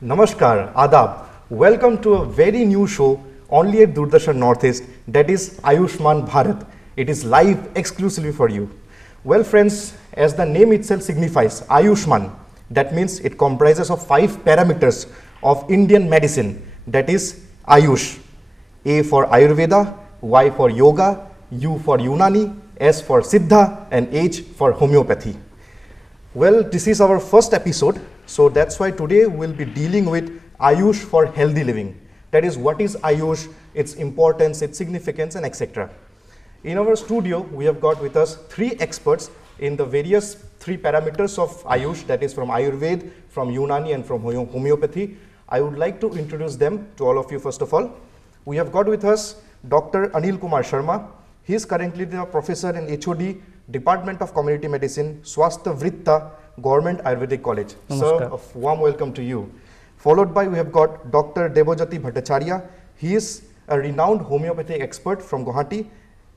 Namaskar, Adab. Welcome to a very new show only at Doordarshan Northeast, that is Ayushman Bharat. It is live exclusively for you. Well friends, as the name itself signifies, Ayushman, that means it comprises of 5 parameters of Indian medicine, that is Ayush. A for Ayurveda, Y for Yoga, U for Unani, S for Siddha, and H for Homeopathy. Well, this is our first episode, so that's why today we'll be dealing with Ayush for healthy living. That is, what is Ayush, its importance, its significance, and etc. In our studio, we have got with us 3 experts in the various 3 parameters of Ayush, that is from Ayurveda, from Unani, and from Homeopathy. I would like to introduce them to all of you first of all. We have got with us Dr. Anil Kumar Sharma. He is currently the professor in HOD, Department of Community Medicine, Swasthya Vritta, Government Ayurvedic College. Namaskar. Sir, a warm welcome to you. Followed by, we have got Dr. Debojyoti Bhattacharya. He is a renowned homeopathic expert from Guwahati.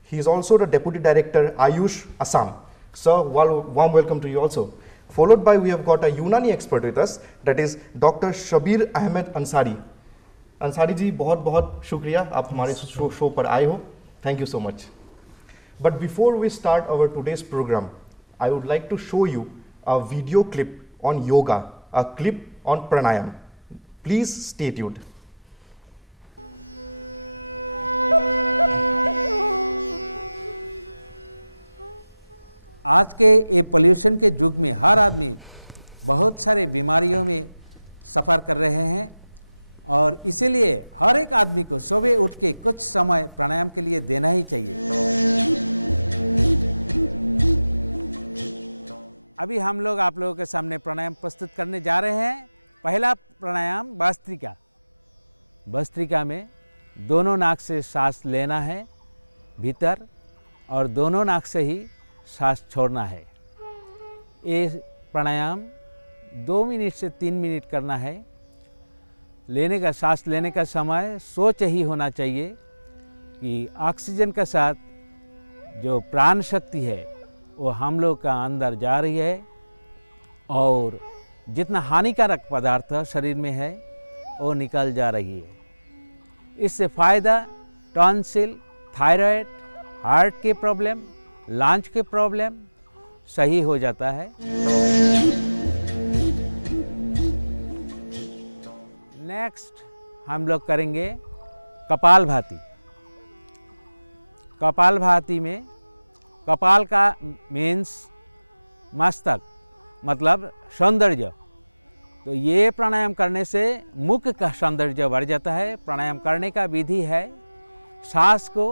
He is also the Deputy Director, Ayush, Assam. Sir, warm welcome to you also. Followed by, we have got a Unani expert with us, that is Dr. Shabir Ahmed Ansari. Ansari ji, बहुत शुक्रिया आप हमारे show पर आए हो. Thank you so much. But before we start our today's program, I would like to show you a video clip on yoga, a clip on pranayam. Please stay tuned. आज के ये पोल्यूशन के युग में हर आदमी बहुत सारे बीमारियों में सफ़र कर रहे हैं और इसीलिए हर एक आदमी को सुबह उठ के कुछ समय प्राणायाम के लिए देना ही चाहिए। अभी हम लोग आप लोगों के सामने प्राणायाम प्रस्तुत करने जा रहे हैं। पहला प्राणायाम भस्त्रिका। भस्त्रिका में दोनों नाक से सांस लेना है भीतर और दोनों नाक से ही सांस छोड़ना है। ये प्राणायाम 2 मिनट से 3 मिनट करना है। सांस लेने का समय सोच ही होना चाहिए कि ऑक्सीजन के साथ जो प्राण शक्ति है वो हम लोग का अंदर जा रही है और जितना हानिकारक पदार्थ शरीर में है वो निकल जा रही है। इससे फ़ायदा टॉन्सिल, थायराइड, हार्ट के प्रॉब्लम, लंग्स के प्रॉब्लम सही हो जाता है। नेक्स्ट हम लोग करेंगे कपालभाति। कपालभाति में कपाल का मीन्स मस्तक मतलब सौंदर्य। तो ये प्राणायाम करने से मुख का सौंदर्य बढ़ जाता है। प्राणायाम करने का विधि है सांस को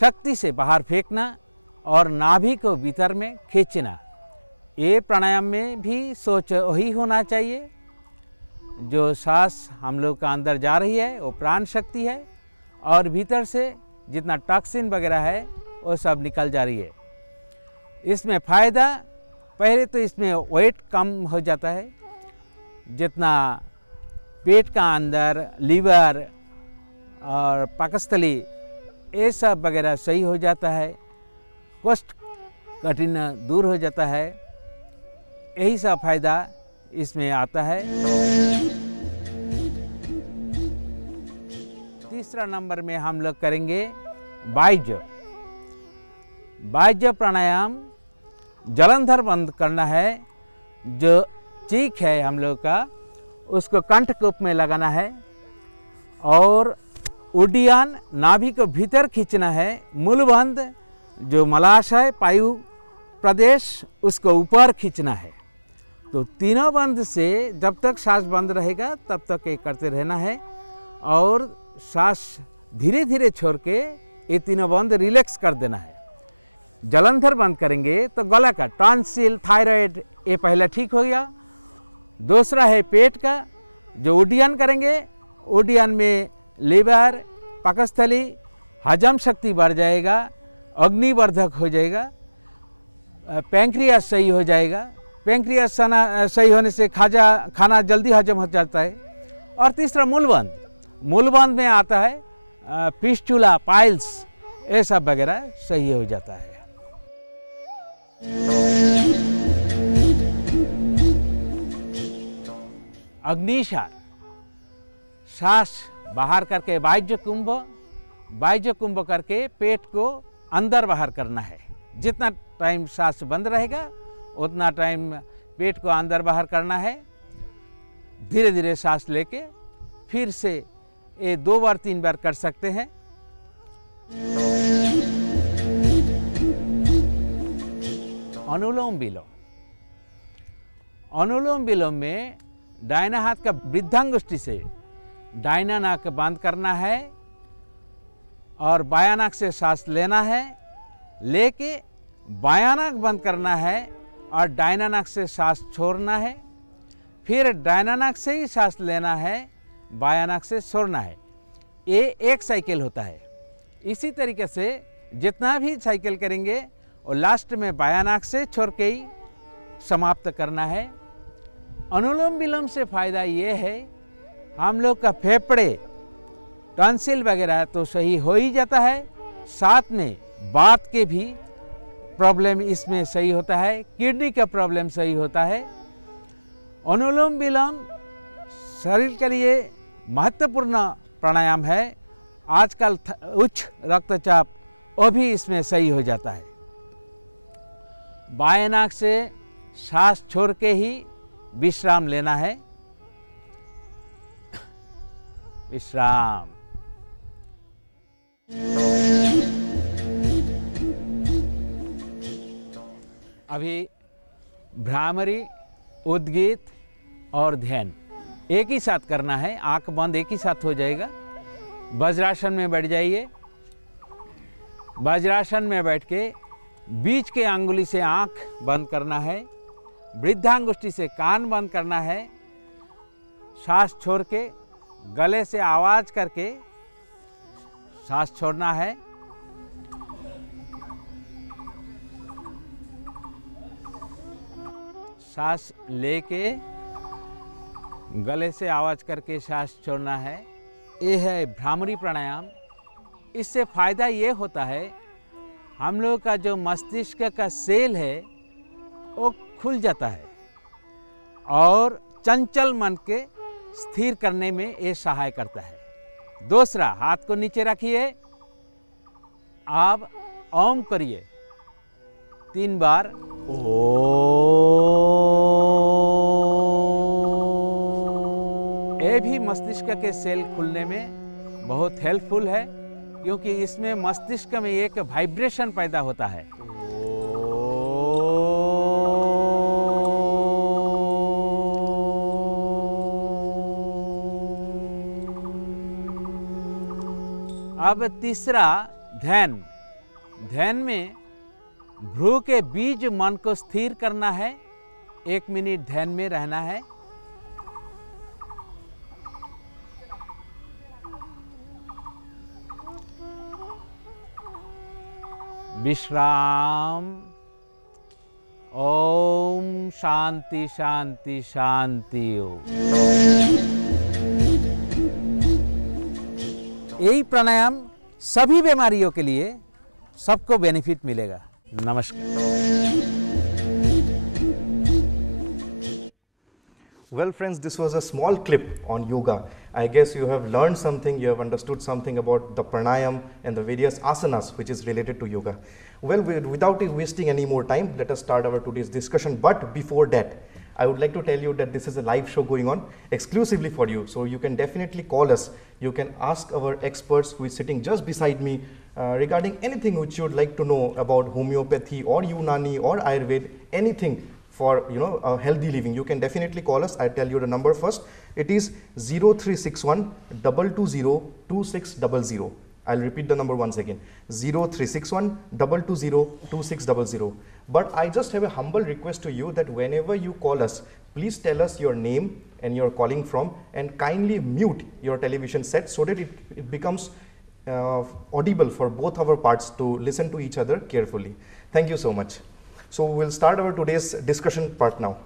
शक्ति से बाहर फेंकना और नाभि को भीतर में खींचना। ये प्राणायाम में भी सोच वही होना चाहिए, जो सांस हम लोग का अंदर जा रही है वो प्राण शक्ति है और भीतर से जितना टॉक्सिन वगैरह है वो सब निकल जा रही है। इसमें फ़ायदा पहले तो इसमें वेट कम हो जाता है, जितना पेट का अंदर लीवर और पाकस्थली ये सब वगैरह सही हो जाता है, कोष्ठकाठिन्य दूर हो जाता है। यही सब फायदा इसमें आता है। तीसरा नंबर में हम लोग करेंगे वाज्य। वाज्य प्राणायाम जलंधर बंद करना है। जो चीख है हम लोग का उसको कंठकूप में लगाना है और उड्डयन नाभि को भीतर खींचना है। मूलबंद जो मलाशय पायु प्रदेश उसको ऊपर खींचना है। तो तीनों बंद से जब तक सांस बंद रहेगा तब तक ये करते रहना है और सांस धीरे धीरे छोड़ के ये तीनों बंद रिलैक्स कर देना है। जलंधर बंद करेंगे तो गला का टॉन्सिल, थायराइड ये पहला ठीक हो गया। दूसरा है पेट का, जो उड्डयन करेंगे उड्डयन में लीवर, पाकस्थली, हजम शक्ति बढ़ जाएगा, अग्निवर्धक हो जाएगा, पैंक्रियास सही हो जाएगा। पैंक्रियास सही होने से खाना जल्दी हजम हो जाता है। और तीसरा मूलबंद। मूलबंद में आता है फिस्टुला, पाइल्स ये सब वगैरह सही हो जाता है। अग्निशार सांस बाहर करके बाह्य कुंभ करके पेट को अंदर बाहर करना है। जितना टाइम सांस बंद रहेगा उतना टाइम पेट को अंदर बाहर करना है। धीरे धीरे सांस लेके फिर से ये 2 बार 3 बार कर सकते हैं। अनुलोम विलोम, अनुलोम विलोम में दाहिना हाथ का वृद्धांगुष्ठी से दाहिना नाक बंद करना है और बायां नाक से सांस लेना है, लेके बायां नाक बंद करना है और दाहिना नाक से सांस छोड़ना है। फिर दाहिना नाक से ही सांस लेना है, बायां नाक से छोड़ना है। ये एक साइकिल होता है। इसी तरीके से जितना भी साइकिल करेंगे और लास्ट में बायां नाक से छोड़ के ही समाप्त करना है। अनुलोम विलोम से फ़ायदा ये है, हम लोग का फेफड़े टॉन्सिल वगैरह तो सही हो ही जाता है, साथ में बात के भी प्रॉब्लम इसमें सही होता है, किडनी का प्रॉब्लम सही होता है। अनुलोम विलोम शरीर के लिए महत्वपूर्ण प्राणायाम है। आजकल उच्च रक्तचाप वो भी इसमें सही हो जाता है। बाएं नाक से सांस छोड़ के ही विश्राम लेना है। विश्राम। अभी भ्रामरी, उद्गीत और ध्यान एक ही साथ करना है। आंख बंद एक ही साथ हो जाएगा। वज्रासन में बैठ जाइए। वज्रासन में बैठ के बीच के अंगुली से आंख बंद करना है, वृद्धांगुष्ठी से कान बंद करना है, सांस छोड़ के गले से आवाज करके सांस छोड़ना है। सांस लेके गले से आवाज करके सांस छोड़ना है। ये है भ्रामरी प्राणायाम। इससे फायदा ये होता है, हम लोग का जो मस्तिष्क का सेल है वो खुल जाता है और चंचल मन के स्थिर करने में ये सहाय करता है। दूसरा, हाथ को नीचे रखिए। आप ओम करिए 3 बार। ये भी मस्तिष्क के सेल खुलने में बहुत हेल्पफुल है, क्योंकि इसमें मस्तिष्क में एक वाइब्रेशन पैदा होता है। अब तीसरा, ध्यान। ध्यान में भ्रू के बीच मन को स्थिर करना है। 1 मिनट ध्यान में रहना है। विश्राम। ओम शांति शांति शांति। यही प्राणायाम सभी बीमारियों के लिए सबको बेनिफिट मिलेगा। नमस्कार। Well friends, this was a small clip on yoga. I guess you have learned something, you have understood something about the pranayam and the various asanas which is related to yoga. Well, without wasting any more time, let us start our today's discussion. But before that, I would like to tell you that this is a live show going on exclusively for you. So you can definitely call us. You can ask our experts who is sitting just beside me regarding anything which you would like to know about homeopathy or Unani or Ayurveda, anything for a healthy living. You can definitely call us. I'll tell you the number first. It is 0361 220 2600. I'll repeat the number once again, 0361 220 2600. But I just have a humble request to you that whenever you call us, please tell us your name and you're calling from, and kindly mute your television set so that it becomes audible for both our parts to listen to each other carefully. Thank you so much. So we'll start our today's discussion part now.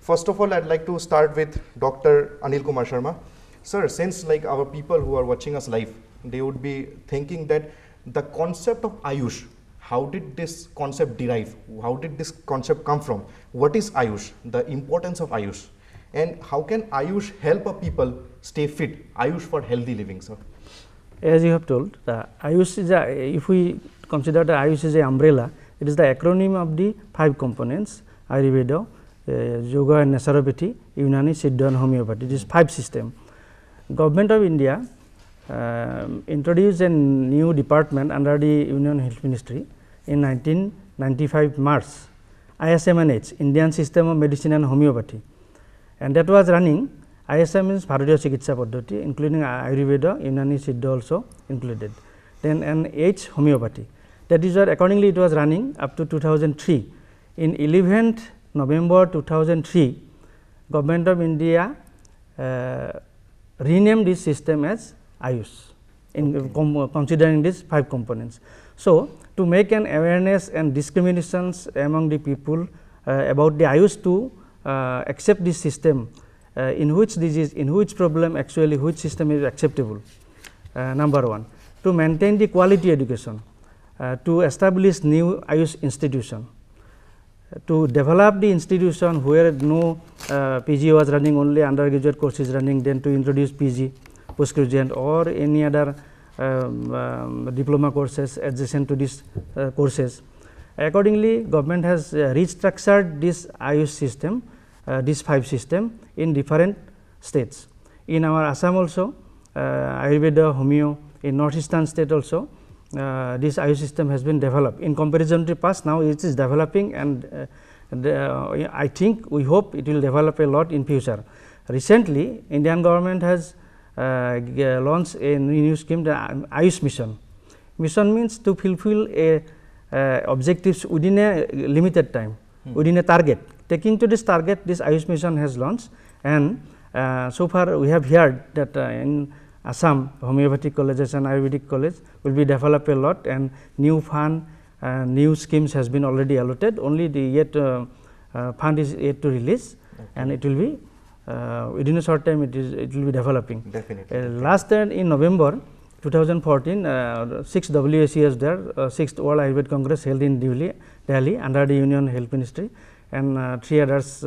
First of all, I'd like to start with Dr. Anil Kumar Sharma. Sir, since like our people who are watching us live, they would be thinking that the concept of Ayush, how did this concept derive? How did this concept come from? What is Ayush? The importance of Ayush. and how can Ayush help a people stay fit? Ayush for healthy living, sir. As you have told, the Ayush is if we consider the Ayush is a umbrella, it is the acronym of the 5 components: Ayurveda, Yoga and Naturopathy, Unani, Siddha and Homeopathy. It is 5 system. Government of India introduced a new department under the Union Health Ministry in 1995 March, ISMNH, Indian System of Medicine and Homeopathy, and that was running. ISM means Bharatiya Chikitsa Paddhati, including Ayurveda, Unani, Siddha also included. Then and H homeopathy. That is what accordingly it was running up to 2003. In 11th November 2003, Government of India renamed this system as Ayush, in considering these 5 components. So, to make an awareness and discriminations among the people about the Ayush to accept this system, in which disease, in which problem actually which system is acceptable, number 1. To maintain the quality education, to establish new Ayush institution, to develop the institution where no PG was running, only undergraduate courses running, then to introduce PG, postgraduate or any other diploma courses adjacent to these courses. Accordingly, government has restructured this Ayush system, these 5 system in different states. In our Assam also, Ayurveda, Homeo, in northeastern state also, this Ayush system has been developed. In comparison to past, now it is developing, and I think, we hope it will develop a lot in future. Recently, Indian government has launched a new scheme, the Ayush Mission. Mission means to fulfill a objectives within a limited time, within a target. Taking to this target, this Ayush Mission has launched, and so far we have heard that in Assam, homeopathic colleges and Ayurvedic college will be developed a lot, and new fund, new schemes has been already allotted. Only the yet fund is yet to release, and it will be within a short time. It will be developing. Definitely. Last year in November 2014, 6th WAC is there, 6th World Ayurveda Congress held in Delhi under the Union Health Ministry, and 3 others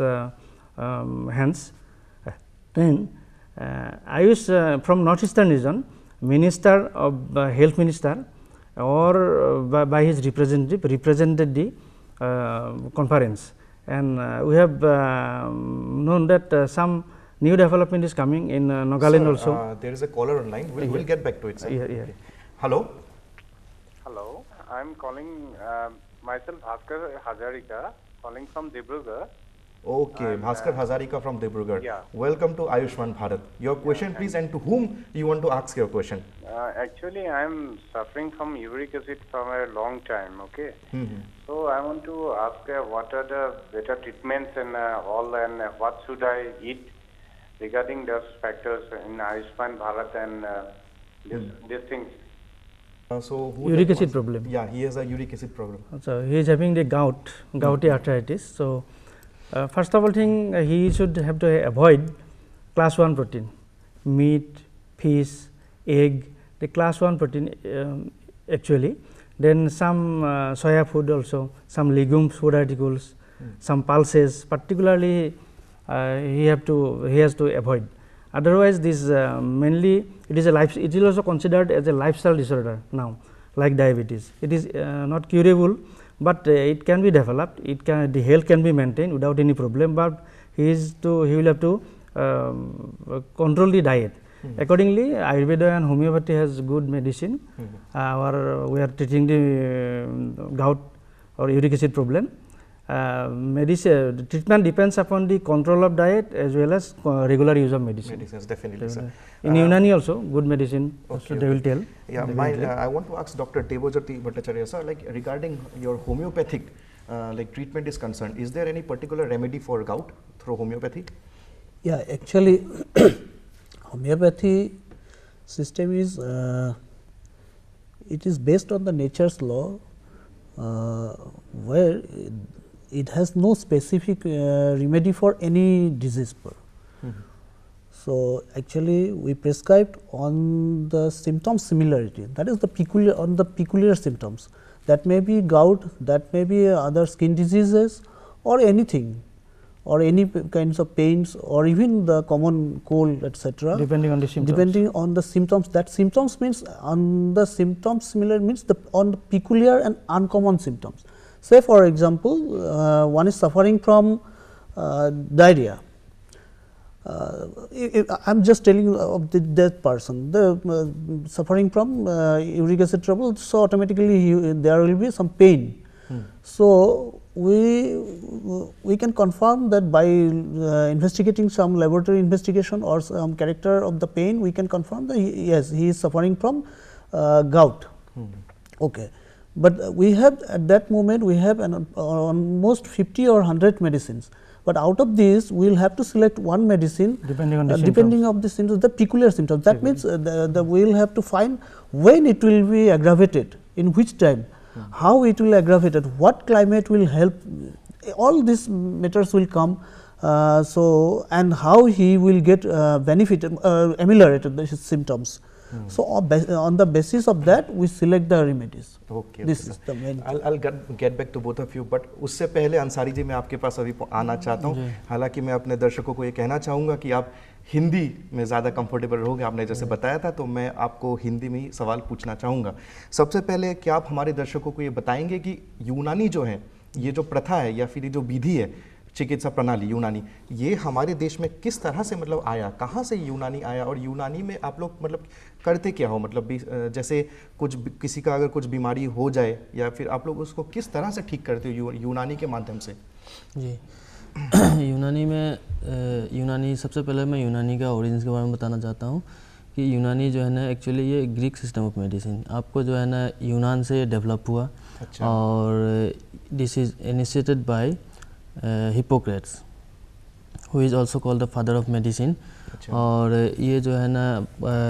hands. Then Ayush from northeastern region, Minister of Health Minister or by his representative represented the conference, and we have known that some new development is coming in Nagaland. Sir, also. There is a caller online. We'll get back to it, sir. Yeah. Hello. Hello, I am calling myself Bhaskar Hazarika, calling from Dibrugarh. Okay, Bhaskar Hazarika from Dibrugarh. Yeah. Welcome to Ayushman Bharat. Your question, please, and to whom you want to ask your question? Actually, I am suffering from uric acid from a long time. Okay. So I want to ask what are the better treatments and all, and what should I eat regarding those factors in Ayushman Bharat and these things. So who uric acid problem. Yeah, he has a uric acid problem. So he is having the gouty arthritis. So first of all thing, he should have to avoid class 1 protein, meat, fish, egg, the class 1 protein actually. Then some soya food also, some legumes, food articles, some pulses, particularly he has to avoid. Otherwise, this mainly it is it is also considered as a lifestyle disorder now, like diabetes. It is not curable, but it can be developed. The health can be maintained without any problem, but he will have to control the diet. Accordingly, Ayurveda and homeopathy has good medicine. We are treating the gout or uric acid problem. The treatment depends upon the control of diet as well as regular use of medicine. Medicines, definitely, sir. In Unani also, good medicine, also they will tell. Yeah, I want to ask Dr. Debojyoti Bhattacharya, sir, like regarding your homeopathic like treatment is concerned, is there any particular remedy for gout through homeopathy? Yeah, actually, homeopathy system is it is based on the nature's law, where it has no specific remedy for any disease. So actually, we prescribed on the symptom similarity, that is the peculiar symptoms, that may be gout, that may be other skin diseases or anything. or any kinds of pains or even the common cold, etc. Depending on the symptoms. Depending on the symptoms, that symptoms means on the symptoms similar means on the peculiar and uncommon symptoms. Say for example, one is suffering from diarrhea. I am just telling you of that person, the suffering from uric acid trouble, so automatically there will be some pain. So, we can confirm that by investigating some laboratory investigation or some character of the pain, we can confirm that yes, he is suffering from gout. Okay. But we have at that moment we have almost 50 or 100 medicines, but out of these we will have to select one medicine depending on the depending on the symptoms, the peculiar symptoms. That means we will have to find when it will be aggravated, in which time, how it will aggravate it, what climate will help, all these matters will come. So, and how he will get benefited, ameliorated his symptoms. So, on the basis of that we select the remedies. Okay, This is the main. I'll get back to both of you, but उससे पहले अंसारी जी मैं आपके पास अभी आना चाहता हूँ। हालांकि मैं अपने दर्शकों को ये कहना चाहूँगा कि आप हिंदी में ज़्यादा कंफर्टेबल रहोगे, आपने जैसे बताया था, तो मैं आपको हिंदी में ही सवाल पूछना चाहूँगा। सबसे पहले क्या आप हमारे दर्शकों को ये बताएंगे कि यूनानी जो है, ये जो प्रथा है या फिर ये जो विधि है, चिकित्सा प्रणाली यूनानी, ये हमारे देश में किस तरह से मतलब आया, कहाँ से यूनानी आया, और यूनानी में आप लोग मतलब करते क्या हो, मतलब जैसे कुछ किसी का अगर कुछ बीमारी हो जाए या फिर आप लोग उसको किस तरह से ठीक करते हो यूनानी के माध्यम से? जी यूनानी में यूनानी सबसे पहले मैं यूनानी का ओरिजिन के बारे में बताना चाहता हूँ कि यूनानी जो है ना एक्चुअली ये ग्रीक सिस्टम ऑफ मेडिसिन आपको जो है ना यूनान से डेवलप हुआ। अच्छा। और this is initiated by Hippocrates who is also called the father of medicine. और ये जो है ना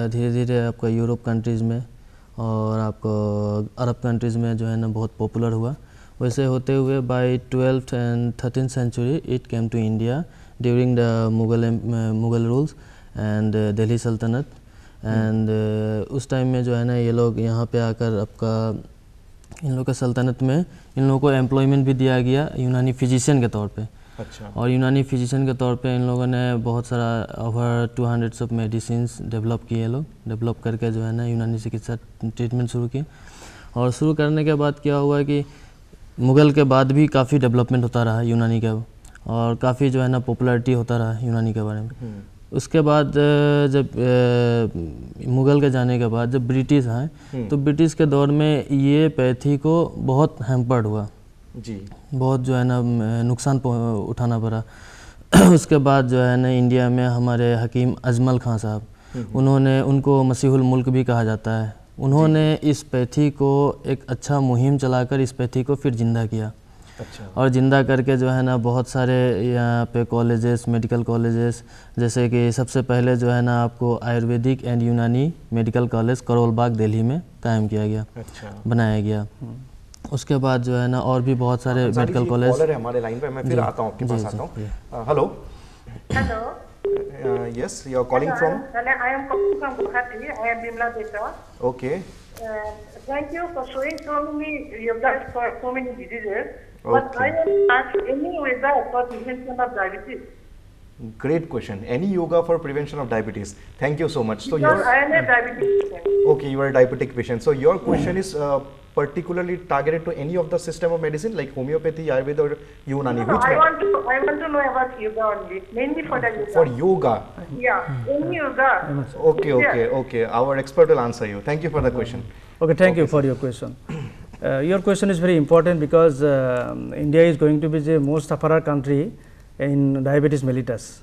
धीरे धीरे आपका यूरोप कंट्रीज़ में और आपको अरब कंट्रीज़ में जो है ना बहुत पॉपुलर हुआ। वैसे होते हुए by 12th and 13th century it came to India during the Mughal rules and Delhi सल्तनत। एंड उस टाइम में जो है ना ये लोग यहाँ पे आकर आपका इन लोगों के सल्तनत में इन लोगों को एम्प्लॉयमेंट भी दिया गया यूनानी फिजिशियन के तौर पे। अच्छा। और यूनानी फिजिशियन के तौर पे इन लोगों ने बहुत सारा ओवर 200 ऑफ मेडिसिन्स डेवलप किए, लोग डेवलप करके जो है ना यूनानी चिकित्सा ट्रीटमेंट शुरू किए। और शुरू करने के बाद क्या हुआ कि मुग़ल के बाद भी काफ़ी डेवलपमेंट होता रहा यूनानी का, और काफ़ी जो है ना पॉपुलैरिटी होता रहा यूनानी के बारे में। उसके बाद जब मुग़ल के जाने के बाद जब ब्रिटिश आए तो ब्रिटिश के दौर में ये पैथी को बहुत हैम्पर्ड हुआ जी, बहुत जो है ना नुकसान उठाना पड़ा। उसके बाद जो है ना इंडिया में हमारे हकीम अजमल खां साहब, उन्होंने उनको मसीहुल मुल्क भी कहा जाता है, उन्होंने इस पैथी को एक अच्छा मुहिम चलाकर इस पैथी को फिर ज़िंदा किया। अच्छा। और ज़िंदा करके जो है ना बहुत सारे यहाँ पे कॉलेजेस, मेडिकल कॉलेजेस, जैसे कि सबसे पहले जो है ना आपको आयुर्वेदिक एंड यूनानी मेडिकल कॉलेज करोल बाग दिल्ली में कायम किया गया। अच्छा। बनाया गया। उसके बाद जो है ना और भी बहुत सारे मेडिकल कॉलेज हमारे लाइन पे, मैं फिर आता हूँ आपके पास आता हूँ। Hello hello, yes, you are calling from? I am calling from Guwahati. I am Bimla Deta. Okay. Thank you for showing so many yoga for so many diseases. But Okay. I want to ask any yoga for prevention of diabetes. Great question. Any yoga for prevention of diabetes? Thank you so much. So Because your I am a diabetic patient. okay, you are a diabetic patient. So your question is particularly targeted to any of the system of medicine like homeopathy, Ayurveda, or Unani. No, Which I one? want to know about yoga only, mainly for the yoga. For yoga. Yeah, any yoga. Okay, okay, okay. Our expert will answer you. Thank you for the question. Okay, thank you for your question. Your question is very important because India is going to be the most sufferer country in diabetes mellitus.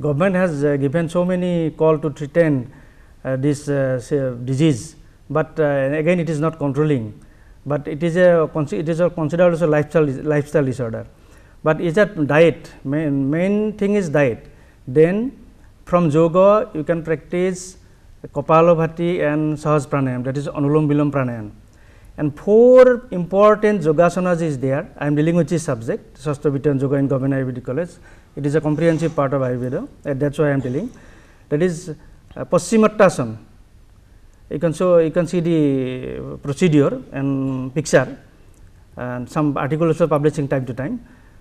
Government has given so many call to treat this disease, but again it is not controlling. But it is considered as a lifestyle disorder. But is that diet? Main thing is diet. Then from yoga you can practice Kapalabhati and Sahaj Pranayam, that is Anulom Vilom Pranayam. And 4 important yogasanas is there. I am dealing with this subject, Shastra Yoga in Government Ayurvedic College. It is a comprehensive part of Ayurveda, that is why I am telling. That is Paschimottanasana. You can see the procedure and picture, and some articles also published in time to time.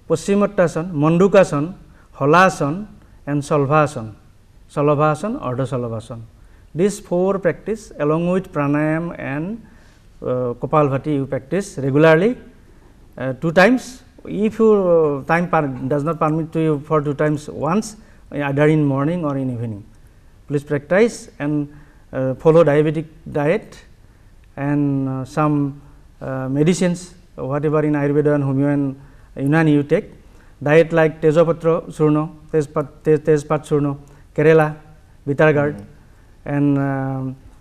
Paschimottanasana, Mandukasana, Halasana and Salvasana, Salavasana, Ardha-Salavasana. These 4 practice along with pranayam and Kapalbhati you practice regularly 2 times. If your time does not permit to you for 2 times, once either in morning or in evening. Please practice and follow diabetic diet and some medicines, whatever in Ayurveda and Homeo and Unani you take. Diet like Tejapatra Surno, Tejpat Surno, Kerala, Bitargard and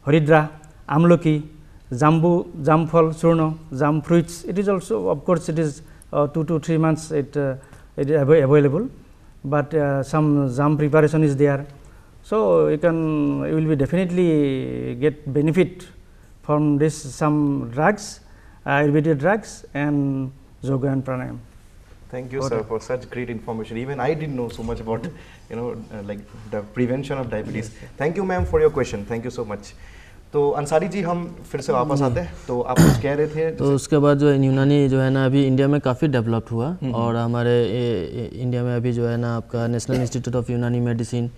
Haridra, Amloki, Jambu, Jamfal Surno, Jam fruits. It is also, of course, it is 2 to 3 months it is available, but some jam preparation is there. So, you will be definitely get benefit from this some drugs, Ayurvedic drugs and yoga and pranayam. Thank you, sir, for such great information. Even I didn't know so much about, like the prevention of diabetes. Thank you, ma'am, for your question. Thank you so much. तो अंसारी जी हम फिर से वापस आते हैं, तो आप कुछ कह रहे थे? तो उसके बाद जो है यूनानी जो है ना अभी इंडिया में काफ़ी डेवलप्ड हुआ और हमारे इंडिया में अभी जो है ना आपका नेशनल इंस्टीट्यूट ऑफ यूनानी मेडिसिन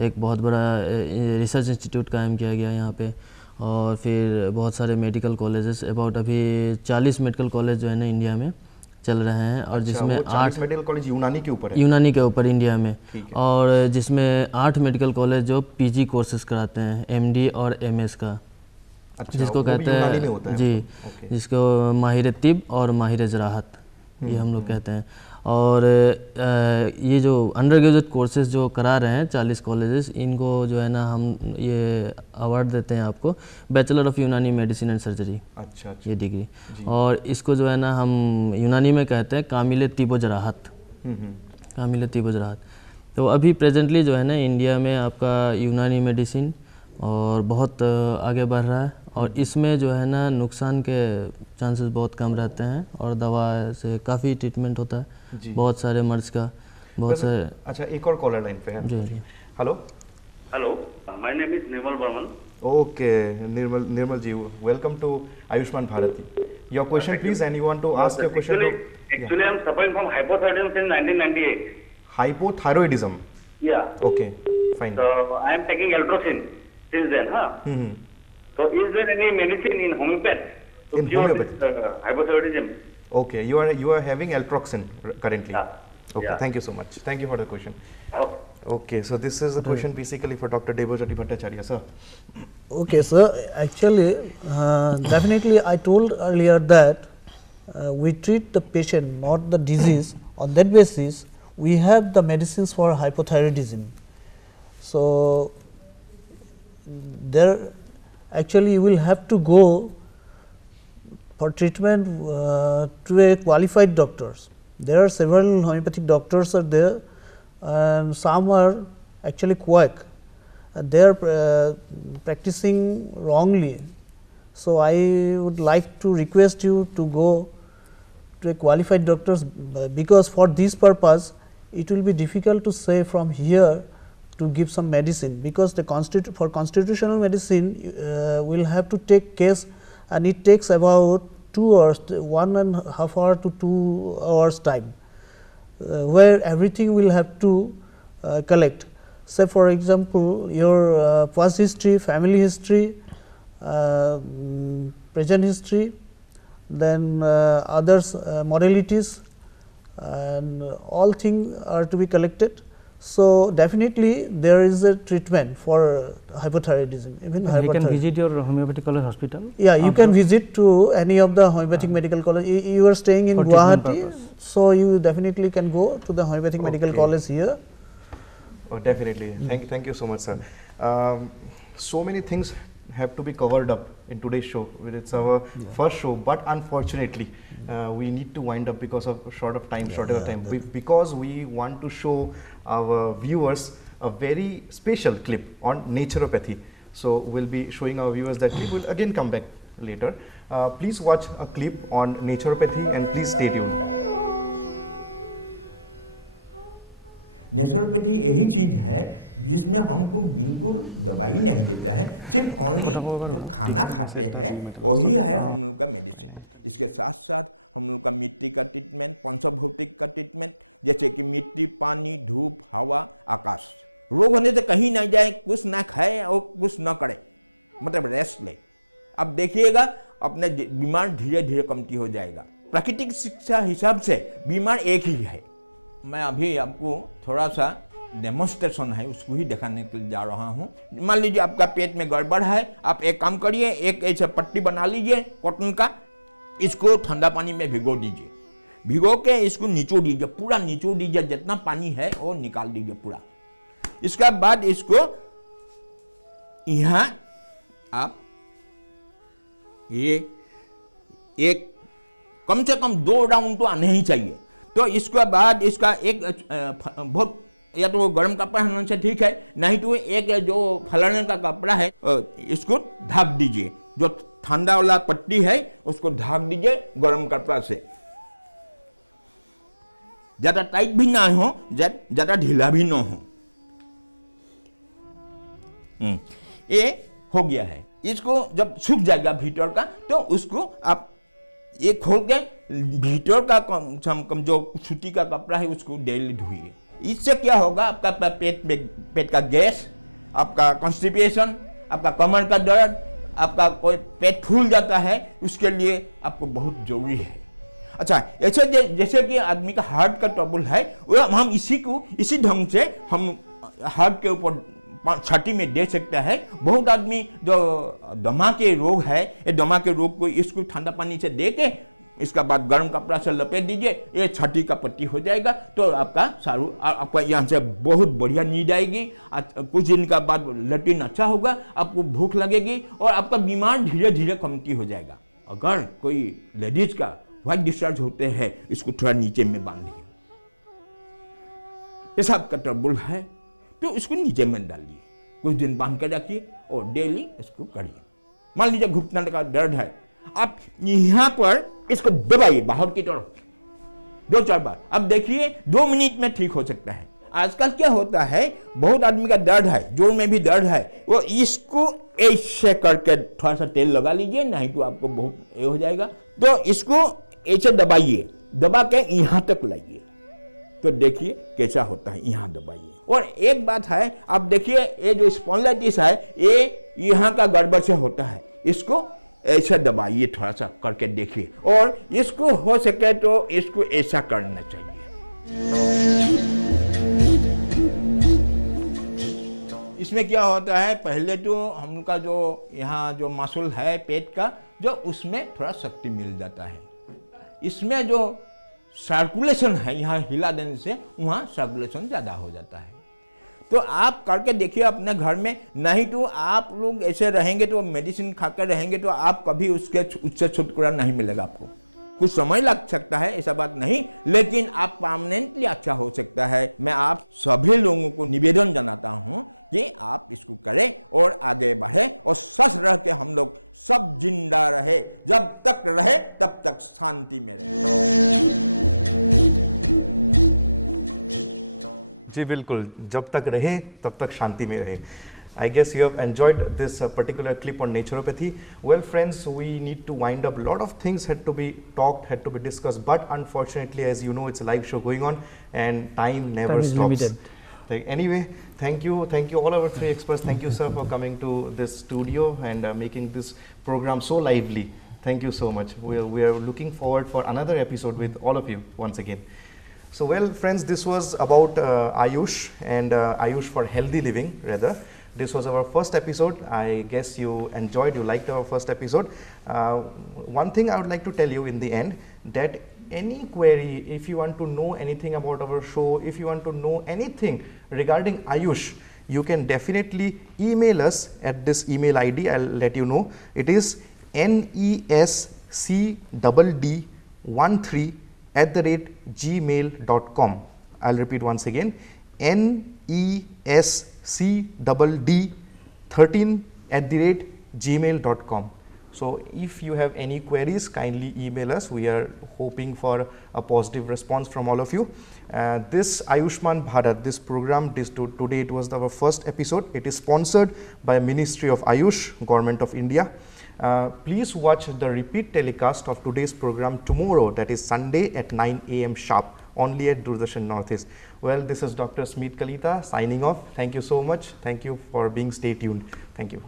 एक बहुत बड़ा रिसर्च इंस्टीट्यूट कायम किया गया यहाँ पे, और फिर बहुत सारे मेडिकल कॉलेजेस, अबाउट अभी 40 मेडिकल कॉलेज जो है ना इंडिया में चल रहे हैं, और जिसमें 8 मेडिकल कॉलेज यूनानी के ऊपर है, यूनानी के ऊपर इंडिया में, और जिसमें 8 मेडिकल कॉलेज जो पीजी कोर्सेज कराते हैं, एमडी और एमएस का, जिसको कहते हैं जी, जिसको माहिर तिब और माहिर जराहत ये हम लोग कहते हैं। और ये जो अंडर ग्रेजुएट कोर्सेज जो करा रहे हैं 40 कॉलेजेस, इनको जो है ना हम ये अवार्ड देते हैं आपको, बैचलर ऑफ यूनानी मेडिसिन एंड सर्जरी, अच्छा ये डिग्री, और इसको जो है ना हम यूनानी में कहते हैं कामिल तिब जराहत, कामिल तिब जराहत। तो अभी प्रेजेंटली जो है ना इंडिया में आपका यूनानी मेडिसिन और बहुत आगे बढ़ रहा है, और इसमें जो है ना नुकसान के चांसेस बहुत कम रहते हैं, और दवा से काफ़ी ट्रीटमेंट होता है बहुत सारे मर्ज का, बहुत सारे। अच्छा, एक और कॉलर लाइन पे है जी। Hello hello, my name is Nirmal Barman. Okay, Nirmal ji, welcome to Ayushman Bharat. Your question please, and you want to ask your question. Actually I am suffering from hypothyroidism since 1998। Hypothyroidism? Yeah. Okay, fine. So I am taking Eltroxin since then, So is there any medicine in homeopath to cure this hypothyroidism? Okay, you are having Altroxin currently. Okay, yeah. Thank you so much. Thank you for the question. Okay, so this is a question basically for Dr. Debojyoti Bhattacharya, sir. Okay, sir. Actually, definitely I told earlier that we treat the patient, not the disease. On that basis, we have the medicines for hypothyroidism. So there actually you will have to go for treatment to a qualified doctors. There are several homeopathic doctors are there, and some are actually quack. They are practicing wrongly. So I would like to request you to go to a qualified doctors, because for this purpose it will be difficult to say from here to give some medicine, because the for constitutional medicine will have to take case, and it takes about 2 hours, 1.5 hour to 2 hours time, where everything will have to collect. Say for example, your past history, family history, present history, then others modalities, and all things are to be collected. So definitely there is a treatment for hypothyroidism. Even you can visit your homeopathic college hospital. Yeah, you can visit to any of the homeopathic medical college. You are staying in Guwahati, so you definitely can go to the homeopathic medical college here. Oh, definitely. Thank you so much, sir. So many things have to be covered up in today's show. It's our first show, but unfortunately we need to wind up because of shortage of time. Because we want to show our viewers a very special clip on naturopathy. So we'll be showing our viewers that clip. We'll again come back later. Please watch a clip on naturopathy and please stay tuned. Naturopathy यही चीज़ है जिसमें हमको बिल्कुल दवाई नहीं देता है, सिर्फ ओनली जो खाना खाते हैं वही है हम लोग का मेडिसिन। इसके साथ साथ हम लोग का मिट्टी का ट्रीटमेंट, पंचभौतिक का ट्रीटमेंट, जैसे कि मिट्टी, पानी, धूप, हवा, आकाश। रोग होने से कहीं ना जाए, कुछ ना खाए और कुछ ना करे, मतलब रेस्ट ले। अब देखिएगा अपने बीमार धीरे धीरे कमती हो जाएगा। प्राकृतिक शिक्षा हिसाब से बीमार एक ही है। मैं अभी आपको थोड़ा सा डेमोन्स्ट्रेशन है उसको ही दिखाने के लिए जा रहा हूँ। मान लीजिए आपका पेट में गड़बड़ है, आप एक काम करिए, एक ऐसा पट्टी बना लीजिए कॉटन का, इसको ठंडा पानी में भिगो दीजिए। भिगो के इसको निचोड़ दीजिए, पूरा निचोड़ दीजिए, जितना पानी है वो निकाल दीजिए पूरा। इसके बाद इसको यहाँ आप ये एक कम से कम 2 राउंड तो आने ही चाहिए। तो इसके बाद इसका एक बहुत, या तो वो गर्म कपड़ा होने से ठीक है, नहीं तो एक जो फैलाने का कपड़ा है इसको ढक दीजिए। जो ठंडा वाला पट्टी है उसको ढक दीजिए गर्म कपड़ा से। ज्यादा टाइट भी ना हो, ज्यादा ढीला भी ना हो। ये हो गया है। इसको जब सूख जाएगा भीतर का तो उसको आप ये खोल के भीतर का कम जो सूती का कपड़ा है उसको डेली धोइए। इससे क्या होगा, आपका पेट का गैस, आपका कॉन्स्टिपेशन, आपका कमर का दर्द, आपका कोई पेट फूल जाता है, उसके लिए आपको बहुत जरूरी है। अच्छा, ऐसे जैसे कि आदमी का हार्ट का ट्रबल है, वो हम इसी ढंग से हम हार्ट के ऊपर छाती में दे सकता है। बहुत आदमी जो दमा के रोग है, ये दमा के रोग को इसको ठंडा पानी से दे के इसका बाद गर्म कपड़ा से लपेट दीजिए, ये छाती का पट्टी हो जाएगा। तो आपका यहाँ से बहुत बढ़िया नींद आएगी। कुछ दिन का बाद लैट्रिन अच्छा होगा, आपको भूख लगेगी और आपका बीमार धीरे धीरे कमती हो जाएगा। अगर कोई लेडीज का व्हाइट डिस्चार्ज होते हैं, इसको थोड़ा नीचे में बांधिए। पेशाब का ट्रबल है तो इसको नीचे में डालिए, कुछ दिन बांध कर रखिए और डेली इसको करिए। मान लीजिए घुटने का दर्द है, आप यहाँ पर इसको दबाइए बाहर की तरफ 2-4 बार। अब देखिए 2 मिनट में ठीक हो सकता है। आजकल क्या होता है, बहुत आदमी का दर्द है, जोड़ में भी दर्द है, वो इसको ऐसे करके थोड़ा सा तेल लगा लीजिए, नहीं तो आपको बहुत ये हो जाएगा। तो इसको ऐसे दबाइए, दबा के यहाँ तक लाइए, तो देखिए कैसा होता है। यहाँ दबाइए। और एक बात है, आप देखिए ये जो स्पॉन्डिलाइटिस है ये यहाँ का गड़बड़ से होता है, इसको ऐसा दबाइए, थोड़ा सा करके देखिए। और इसको हो सके तो इसको ऐसा करना चाहिए। इसमें क्या होता है, पहले तो हम का जो यहाँ जो मसल है पेट का, जो उसमें थोड़ा शक्ति मिल जाता है। इसमें जो सर्कुलेशन है, यहाँ हिला देने से वहाँ सर्कुलेशन ज़्यादा हो जाता है। तो आप करके देखिए अपने घर में। नहीं तो आप लोग ऐसे रहेंगे तो मेडिसिन खाकर रहेंगे तो आप कभी उससे छुटकारा नहीं मिलेगा। आपको कुछ समय लग सकता है, ऐसा बात नहीं, लेकिन आप परमानेंटली अच्छा हो सकता है। मैं आप सभी लोगों को निवेदन जनाता हूँ कि आप इसको करें और आगे बढ़े और स्वस्थ रह के हम लोग सब जिंदा रहे। जब तक रहे तब तक शांति में रहे। जी बिल्कुल, जब तक रहे तब तक शांति में रहे। I guess you have enjoyed this particular clip on naturopathy. Well friends, we need to wind up. A lot of things had to be talked, had to be discussed, but unfortunately, as you know, it's a live show going on and time never stops. Limited. Anyway, thank you all our 3 experts. Thank you sir for coming to this studio and making this program so lively. Thank you so much. We are looking forward for another episode with all of you once again. So well friends, this was about Ayush and Ayush for healthy living rather. This was our first episode. I guess you enjoyed, you liked our first episode. One thing I would like to tell you in the end, that any query, if you want to know anything about our show, if you want to know anything regarding Ayush, you can definitely email us at this email ID. I'll let you know. It is nescdd13@gmail.com. I'll repeat once again, nescdd13@gmail.com. So if you have any queries, kindly email us. We are hoping for a positive response from all of you. This Ayushman Bharat, this program, today it was our first episode. It is sponsored by Ministry of Ayush, Government of India. Please watch the repeat telecast of today's program tomorrow, that is Sunday at 9 AM sharp, only at Doordarshan Northeast. Well, this is Dr. Smit Kalita signing off. Thank you so much. Thank you for being stay tuned. Thank you.